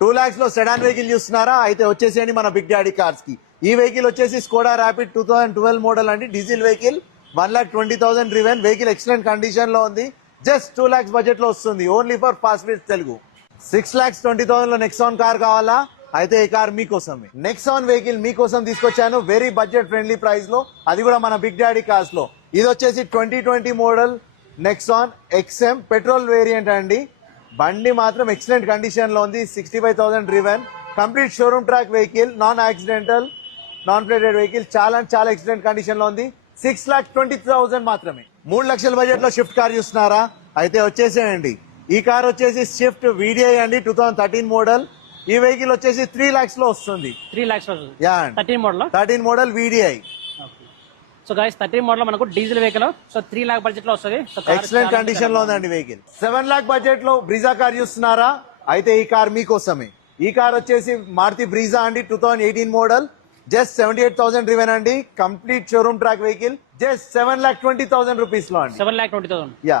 2 lakhs లో sedan vehicle చూస్తున్నారా? అయితే వచ్చేసేయండి మన బిగ్ డాడీ కార్స్ కి. ఈ వెహికల్ వచ్చేసి స్కోడా ర్యాపిడ్ 2012 మోడల్ అండి, diesel vehicle, 1,20,000 driven vehicle, excellent condition లో ఉంది. జస్ట్ 2 lakhs బడ్జెట్ లో వస్తుంది, only for fast bits Telugu. 6,20,000 లో నెక్సాన్ కార్ కావాలా? అయితే ఈ కార్ మీకోసమే. నెక్సాన్ వెహికల్ మీకోసం తీసుకొచ్చాను వెరీ బడ్జెట్ ఫ్రెండ్లీ ప్రైస్ లో, అది కూడా మన బిగ్ డాడీ కార్స్ లో. ఇది వచ్చేసి 2020 model Nexon XM petrol variant అండి. బండి మాత్రం ఎక్సలెంట్ కండిషన్ లో ఉంది, 65,000 driven, complete showroom track vehicle, non accidental, non plated vehicle, చాలా ఎక్సలెంట్ కండిషన్ లో ఉంది. 6,20,000 మాత్రమే. 3 లక్షల బడ్జెట్ లో షిఫ్ట్ కార్ చూస్తున్నారా? అయితే వచ్చేసేయండి. ఈ కార్ వచ్చేసి స్విఫ్ట్ వీడిఐ అండి, 2013 మోడల్. ఈ వెహికల్ వచ్చేసి 3 lakhs లో వస్తుంది. 3 lakhs yeah, 13 model VDI. So guys 13 model మనకు diesel vehicle, so 3 lakh budget లో వస్తుంది. ఎక్సలెంట్ కండిషన్ లో ఉందండి వెహికల్. 7 lakh బడ్జెట్ లో బ్రీజా కార్ చూస్తున్నారా? అయితే ఈ కార్ మీకోసమే. ఈ కార్ వచ్చేసి మారుతి బ్రీజా అండి, 2018 మోడల్, జస్ట్ 78,000 డ్రివెన్ అండి, complete showroom track vehicle, just 7,20,000 rupees లో అండి. 7,20,000. యా.